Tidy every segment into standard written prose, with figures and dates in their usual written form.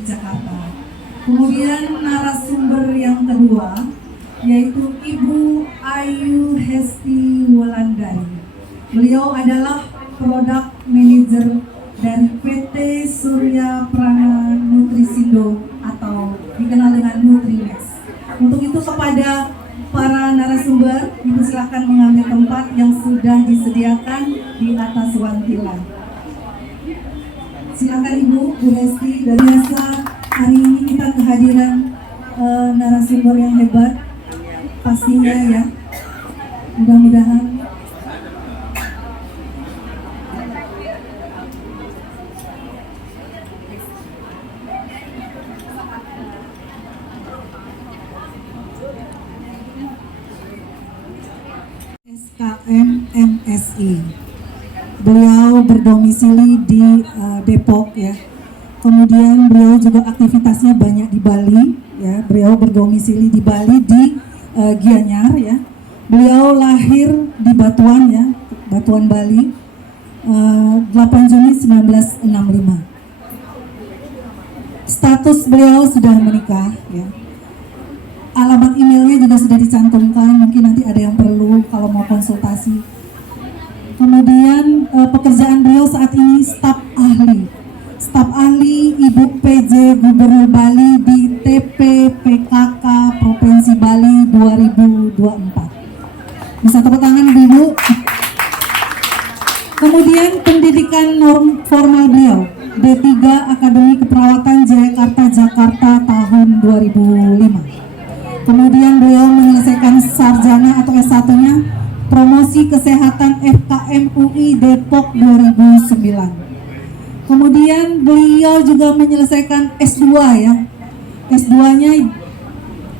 di Jakarta. Kemudian narasumber yang kedua yaitu Ibu Ayu Hesti Wulandari. Beliau adalah Product Manager dari PT Surya Prana Nutrisindo atau dikenal dengan Nutrinex. Untuk itu kepada para narasumber, Ibu silakan mengambil tempat yang sudah disediakan di atas wantilan. Silakan Ibu, Bu Hesti. Dan biasa hari ini kita kehadiran narasumber yang hebat, pastinya ya. Mudah-mudahan SKM MSI. Beliau berdomisili di Depok ya. Kemudian beliau juga aktivitasnya banyak di Bali ya. Beliau berdomisili di Bali di Gianyar ya. Beliau lahir di Batuan ya, Batuan Bali 8 Juni 1965. Status beliau sudah menikah ya. Alamat emailnya juga sudah dicantumkan, mungkin nanti ada yang perlu kalau mau konsultasi. Kemudian pekerjaan beliau saat ini staf ahli Ibu PJ Gubernur Bali di TPPKK Provinsi Bali 2024. Bisa tepuk tangan Ibu. Kemudian pendidikan norm formal beliau D3 Akademi Keperawatan Jakarta tahun 2005. Kemudian beliau menyelesaikan sarjana atau S1-nya Promosi Kesehatan FKM UI Depok 2009. Kemudian beliau juga menyelesaikan S2 ya. S2-nya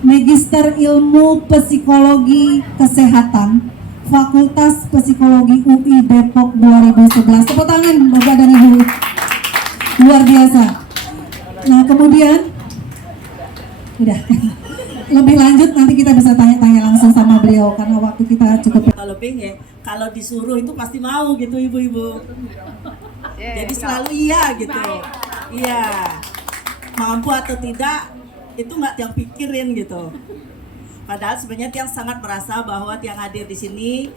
Magister Ilmu Psikologi Kesehatan Fakultas Psikologi UI Depok 2011. Tepuk tangan Bapak dan Ibu. Luar biasa. Nah, kemudian udah. Lebih lanjut nanti kita bisa tanya-tanya langsung sama beliau karena waktu kita cukup. Kalau pengen, kalau disuruh itu pasti mau gitu ibu-ibu. Jadi selalu iya gitu. Iya. Mampu atau tidak itu nggak Tiang pikirin gitu. Padahal sebenarnya Tiang sangat merasa bahwa Tiang hadir di sini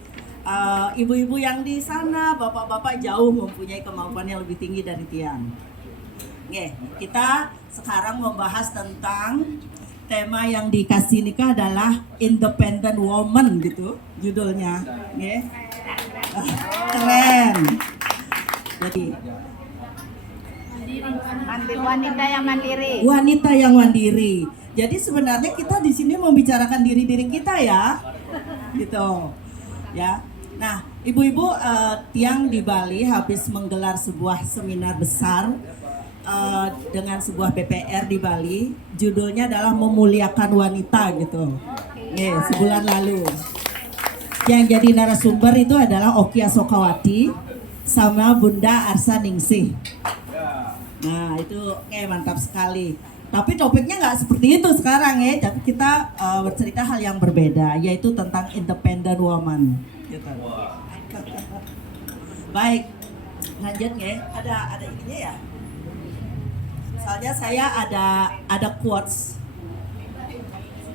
ibu-ibu yang di sana, bapak-bapak jauh mempunyai kemampuan yang lebih tinggi dari Tiang. Oke, kita sekarang membahas tentang tema yang dikasih nikah adalah Independent Woman gitu judulnya. Oke. Keren. Jadi wanita yang mandiri. Wanita yang mandiri. Jadi sebenarnya kita di sini membicarakan diri kita ya. Gitu. Ya. Nah, ibu-ibu Tiang di Bali habis menggelar sebuah seminar besar dengan sebuah BPR di Bali, judulnya adalah memuliakan wanita gitu. Sebulan lalu. Yang jadi narasumber itu adalah Okia Sokawati sama Bunda Arsa Ningsih. Nah itu mantap sekali. Tapi topiknya nggak seperti itu sekarang ya. Jadi kita bercerita hal yang berbeda, yaitu tentang independent woman. Gitu. Baik, lanjut ya. Ada ininya ya. Soalnya saya ada quotes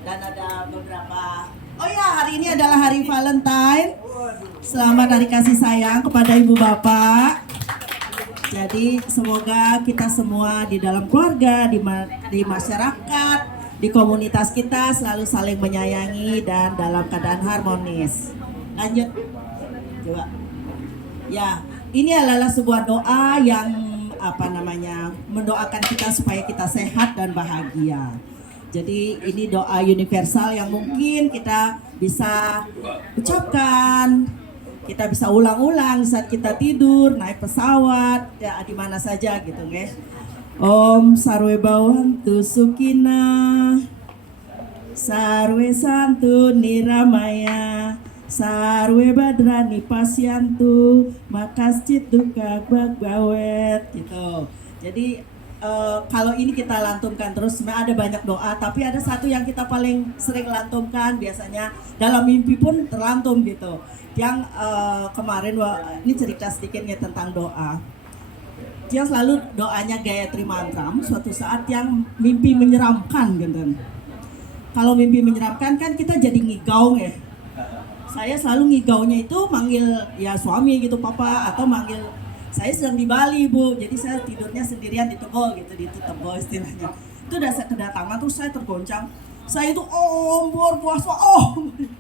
dan ada beberapa. Oh ya, hari ini adalah hari Valentine. Selamat hari kasih sayang kepada ibu bapak. Jadi semoga kita semua di dalam keluarga, di masyarakat, di komunitas kita selalu saling menyayangi dan dalam keadaan harmonis. Lanjut, coba. Ya, ini adalah sebuah doa yang mendoakan kita supaya kita sehat dan bahagia. Jadi ini doa universal yang mungkin kita bisa ucapkan, kita bisa ulang-ulang saat kita tidur, naik pesawat, ya di mana saja gitu guys. Om Sarwe Bawantu Sukina, Sarwe Santu Niramaya, Sarwe Badrani Pasyantu, Makascit Duka Bagbawet gitu. Jadi kalau ini kita lantunkan terus, sebenarnya ada banyak doa, tapi ada satu yang kita paling sering lantunkan biasanya dalam mimpi pun terlantung gitu. Yang kemarin ini cerita sedikitnya tentang doa. kecil selalu doanya Gayatri Mantram, suatu saat yang mimpi menyeramkan gitu. Kalau mimpi menyeramkan kan kita jadi ngigaung ya. Saya selalu ngigaunya itu manggil ya suami gitu, papa, atau manggil saya sedang di Bali bu, jadi saya tidurnya sendirian di tebo gitu, di tebo istilahnya. Itu udah saya kedatangan terus saya tergoncang. Saya itu berpuasa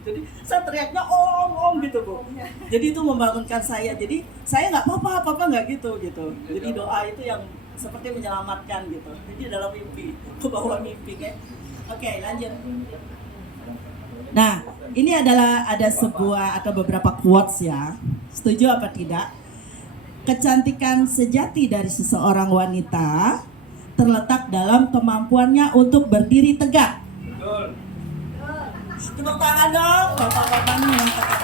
jadi saya teriaknya gitu bu. Jadi itu membangunkan saya. Jadi saya nggak apa-apa nggak gitu. Jadi doa itu yang seperti menyelamatkan gitu. Jadi dalam mimpi, ke bawah mimpi kan. Oke, lanjut. Nah, ini adalah ada sebuah atau beberapa quotes ya. Setuju apa tidak? Kecantikan sejati dari seseorang wanita terletak dalam kemampuannya untuk berdiri tegak. Tepuk tangan dong, bapak-bapak nih yang tegak.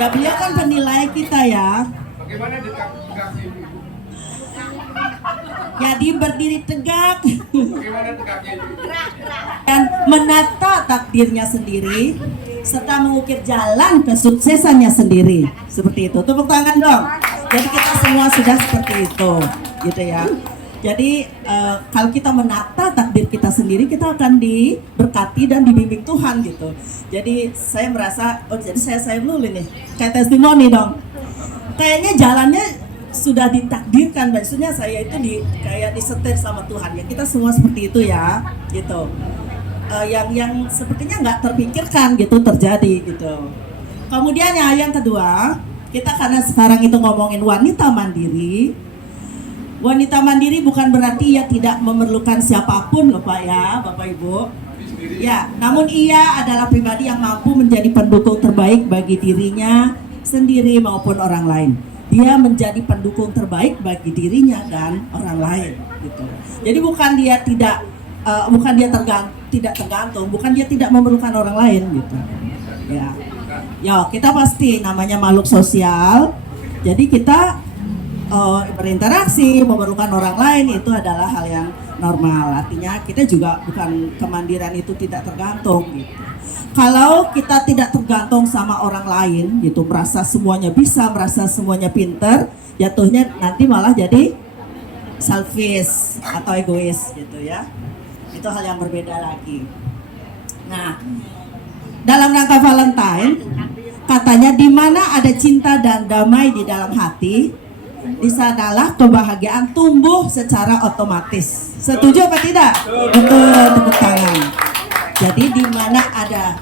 Ya beliau kan penilai kita ya. Bagaimana tegaknya ibu? Jadi berdiri tegak Bagaimana tegaknya ibu? dan menata takdirnya sendiri serta mengukir jalan kesuksesannya sendiri. Seperti itu. Tepuk tangan dong. Jadi kita semua sudah seperti itu, gitu ya. Jadi kalau kita menata takdir kita sendiri, kita akan diberkati dan dibimbing Tuhan gitu. Jadi saya merasa, jadi saya melulu nih, kayak testimoni dong. Kayaknya jalannya sudah ditakdirkan, maksudnya saya itu kayak disetir sama Tuhan ya. Kita semua seperti itu ya, gitu. Yang sepertinya nggak terpikirkan gitu terjadi gitu. Kemudian yang kedua, kita karena sekarang itu ngomongin wanita mandiri. Wanita mandiri bukan berarti ia tidak memerlukan siapapun loh Pak ya, Bapak Ibu. Ya, namun ia adalah pribadi yang mampu menjadi pendukung terbaik bagi dirinya sendiri maupun orang lain. Dia menjadi pendukung terbaik bagi dirinya dan orang lain gitu. Jadi bukan dia tidak tergantung, bukan dia tidak memerlukan orang lain gitu. Ya. Ya, kita pasti namanya makhluk sosial. Jadi kita berinteraksi, memerlukan orang lain itu adalah hal yang normal. Artinya kita juga bukan kemandirian itu tidak tergantung gitu. Kalau kita tidak tergantung sama orang lain gitu, merasa semuanya bisa, merasa semuanya pinter, jatuhnya nanti malah jadi selfish atau egois gitu ya. Itu hal yang berbeda lagi. Nah, dalam rangka Valentine katanya di mana ada cinta dan damai di dalam hati, di sanalah kebahagiaan tumbuh secara otomatis. Setuju apa tidak? Betul, tepuk tangan. Jadi di mana ada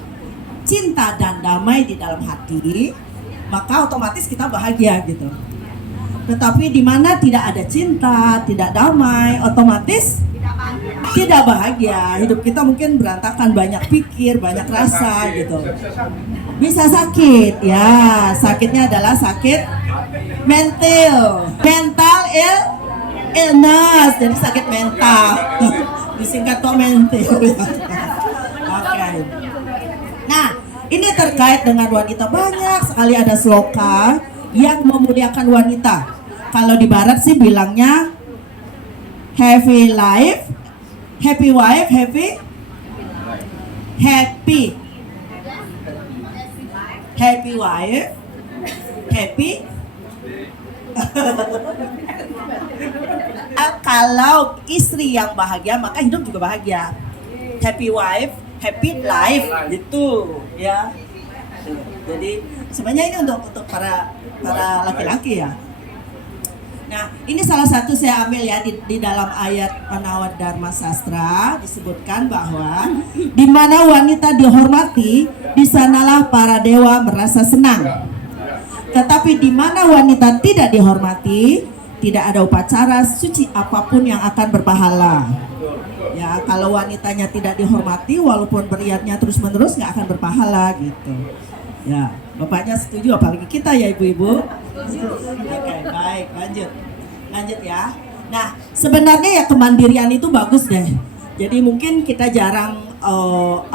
cinta dan damai di dalam hati, maka otomatis kita bahagia gitu. Tetapi di mana tidak ada cinta, tidak damai, otomatis tidak bahagia. Hidup kita mungkin berantakan, banyak pikir, banyak rasa gitu. Bisa sakit, ya. Sakitnya adalah sakit mental illness, jadi sakit mental. Disingkat kok mental. Oke. Nah, ini terkait dengan wanita, banyak sekali ada sloka yang memuliakan wanita. Kalau di barat sih bilangnya happy life, happy wife, happy wife, happy kalau istri yang bahagia maka hidup juga bahagia. Happy wife, happy life gitu ya. Jadi sebenarnya ini untuk para laki-laki ya. Nah, ini salah satu saya ambil ya di dalam ayat Penawar Dharma Sastra disebutkan bahwa di mana wanita dihormati, di sanalah para dewa merasa senang. Tetapi di mana wanita tidak dihormati, tidak ada upacara suci apapun yang akan berpahala. Ya, kalau wanitanya tidak dihormati, walaupun beriatnya terus-menerus nggak akan berpahala gitu. Ya, bapaknya setuju, apalagi kita ya ibu-ibu. Oke, baik, lanjut ya. Nah, sebenarnya ya kemandirian itu bagus deh. Jadi mungkin kita jarang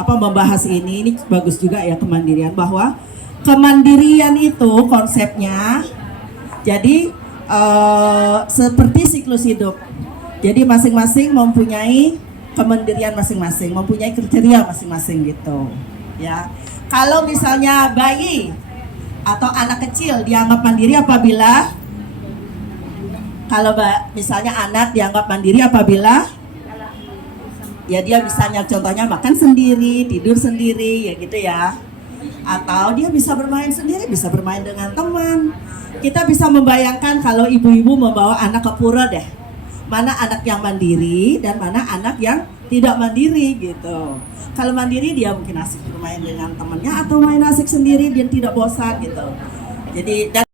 membahas ini bagus juga ya kemandirian, bahwa kemandirian itu konsepnya jadi seperti siklus hidup. Jadi masing-masing mempunyai kemandirian masing-masing, mempunyai kriteria masing-masing gitu. Ya. Kalau misalnya bayi atau anak kecil dianggap mandiri apabila Kalau misalnya anak dianggap mandiri apabila ya dia misalnya contohnya makan sendiri, tidur sendiri, ya gitu ya. Atau dia bisa bermain sendiri, bisa bermain dengan teman. Kita bisa membayangkan kalau ibu-ibu membawa anak ke pura deh. Mana anak yang mandiri dan mana anak yang tidak mandiri gitu. Kalau mandiri dia mungkin asik bermain dengan temannya atau main asik sendiri dan tidak bosan gitu. Jadi